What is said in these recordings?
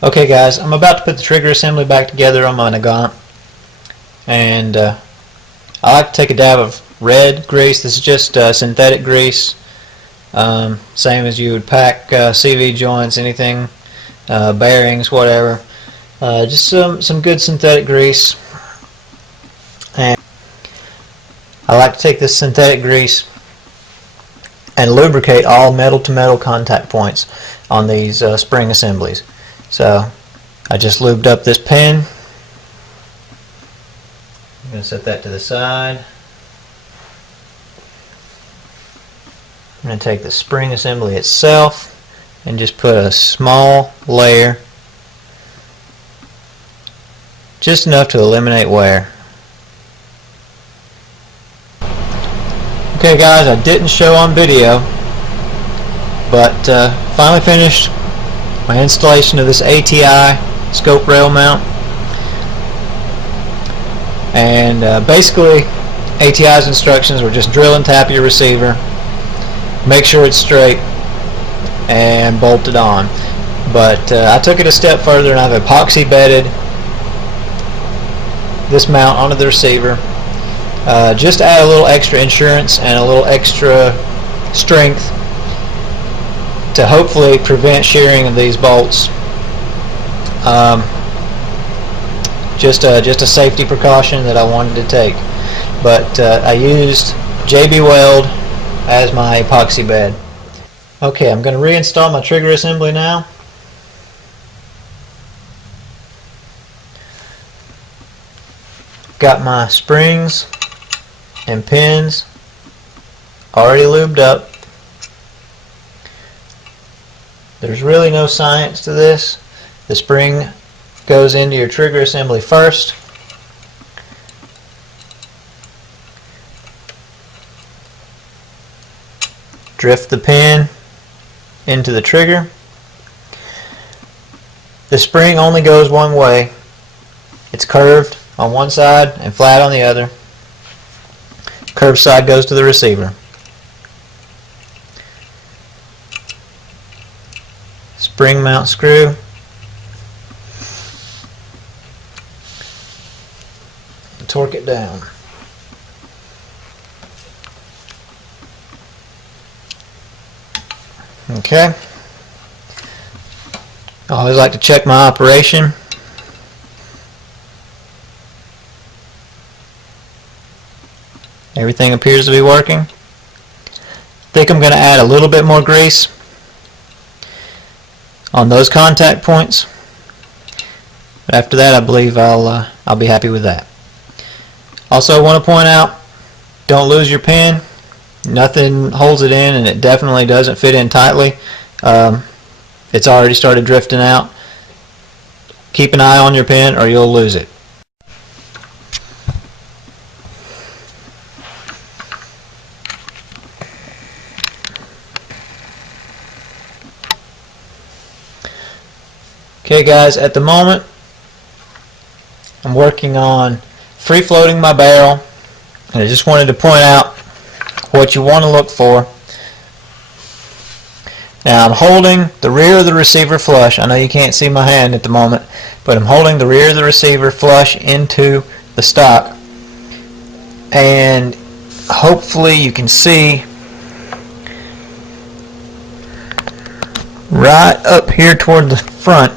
Okay guys, I'm about to put the trigger assembly back together on my Nagant, and I like to take a dab of red grease. This is just synthetic grease, same as you would pack CV joints, anything, bearings, whatever. Just some good synthetic grease. And I like to take this synthetic grease and lubricate all metal to metal contact points on these spring assemblies. So I just lubed up this pin. I'm going to set that to the side. I'm going to take the spring assembly itself and just put a small layer, just enough to eliminate wear. Okay guys, I didn't show on video, but finally finished my installation of this ATI scope rail mount. And basically ATI's instructions were just drill and tap your receiver, make sure it's straight, and bolt it on. But I took it a step further and I've epoxy bedded this mount onto the receiver, just to add a little extra insurance and a little extra strength to hopefully prevent shearing of these bolts. Just a safety precaution that I wanted to take. But I used JB Weld as my epoxy bed. Okay, I'm going to reinstall my trigger assembly now. Got my springs and pins already lubed up. There's really no science to this. The spring goes into your trigger assembly first. Drift the pin into the trigger. The spring only goes one way. It's curved on one side and flat on the other. Curved side goes to the receiver. Spring mount screw. Torque it down. Okay. I always like to check my operation. Everything appears to be working. I think I'm going to add a little bit more grease on those contact points. But after that, I believe I'll be happy with that. Also, I want to point out, don't lose your pin. Nothing holds it in, and it definitely doesn't fit in tightly. It's already started drifting out. Keep an eye on your pin or you'll lose it. Okay guys, at the moment I'm working on free floating my barrel, and I just wanted to point out what you want to look for. Now I'm holding the rear of the receiver flush. I know you can't see my hand at the moment, but I'm holding the rear of the receiver flush into the stock, and hopefully you can see right up here toward the front.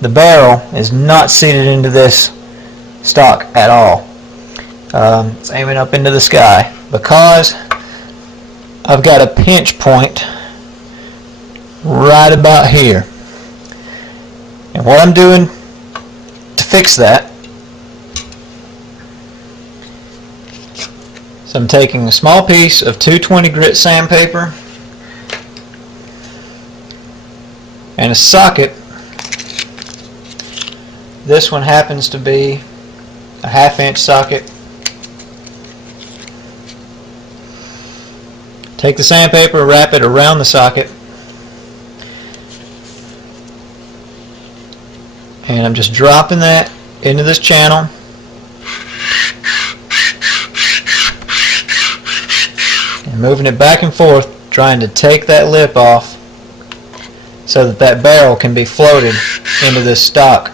The barrel is not seated into this stock at all. It's aiming up into the sky because I've got a pinch point right about here. And what I'm doing to fix that, so I'm taking a small piece of 220 grit sandpaper and a socket. This one happens to be a 1/2 inch socket. Take the sandpaper, wrap it around the socket, and I'm just dropping that into this channel. And moving it back and forth, trying to take that lip off so that that barrel can be floated into this stock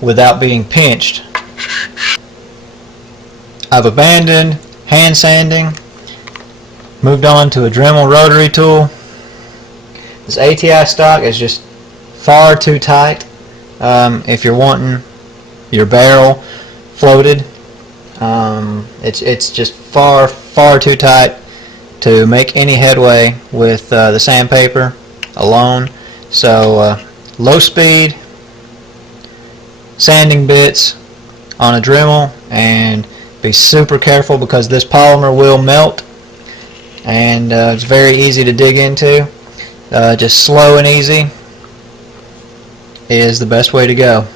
without being pinched. I've abandoned hand sanding, moved on to a Dremel rotary tool. This ATI stock is just far too tight if you're wanting your barrel floated. It's just far too tight to make any headway with the sandpaper alone. So low speed sanding bits on a Dremel, and be super careful because this polymer will melt, and it's very easy to dig into. Just slow and easy is the best way to go.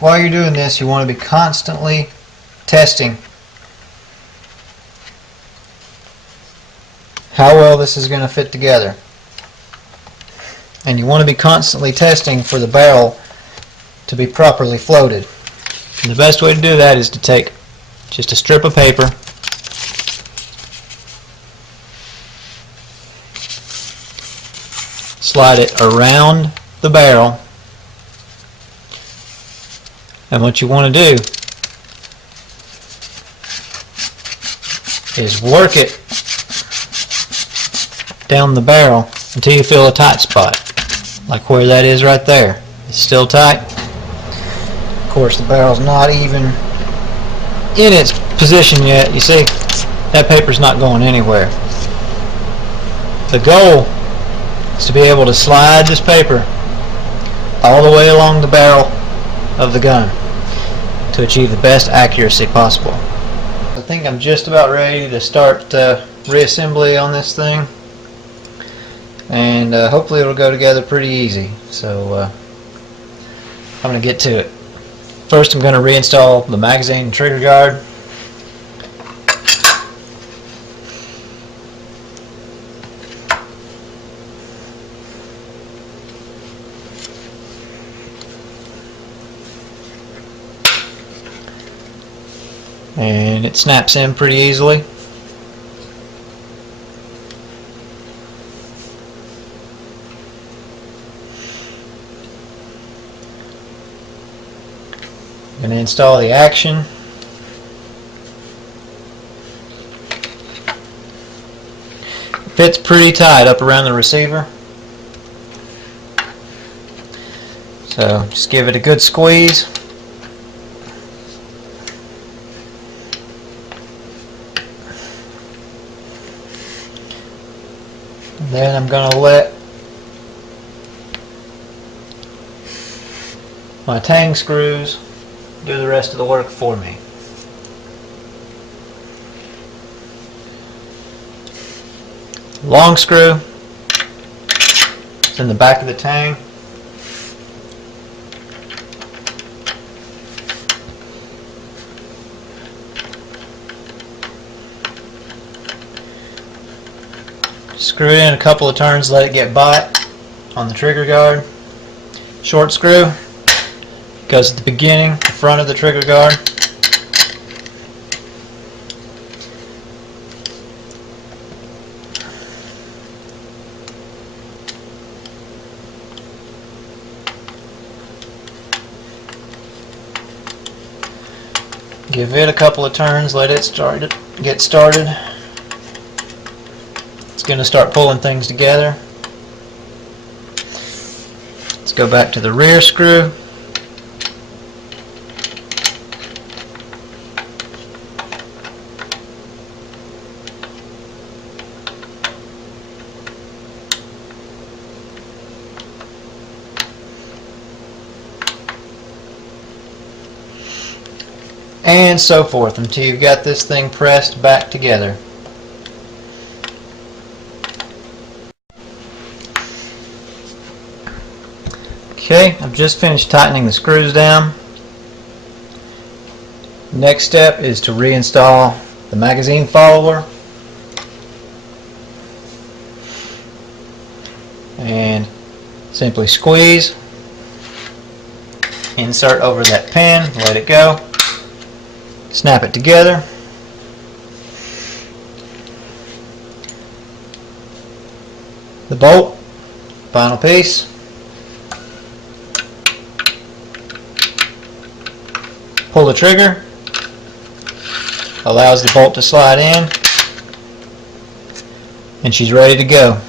While you're doing this, you want to be constantly testing how well this is going to fit together. And you want to be constantly testing for the barrel to be properly floated. And the best way to do that is to take just a strip of paper, slide it around the barrel, and what you want to do is work it down the barrel until you feel a tight spot, like where that is right there. It's still tight. Of course, the barrel's not even in its position yet. You see, that paper's not going anywhere. The goal is to be able to slide this paper all the way along the barrel of the gun to achieve the best accuracy possible. I think I'm just about ready to start reassembly on this thing, and hopefully it'll go together pretty easy. So I'm going to get to it. First, I'm going to reinstall the magazine and trigger guard. And it snaps in pretty easily. I'm going to install the action. It fits pretty tight up around the receiver. So just give it a good squeeze. Then I'm going to let my tang screws do the rest of the work for me. Long screw is in the back of the tang. Screw it in a couple of turns, let it get bite on the trigger guard. Short screw goes at the beginning, the front of the trigger guard. Give it a couple of turns, let it get started. It's going to start pulling things together. Let's go back to the rear screw. And so forth until you've got this thing pressed back together. Okay, I've just finished tightening the screws down. Next step is to reinstall the magazine follower. And simply squeeze insert over that pin, let it go, snap it together. The bolt, final piece. Pull the trigger, allows the bolt to slide in, and she's ready to go.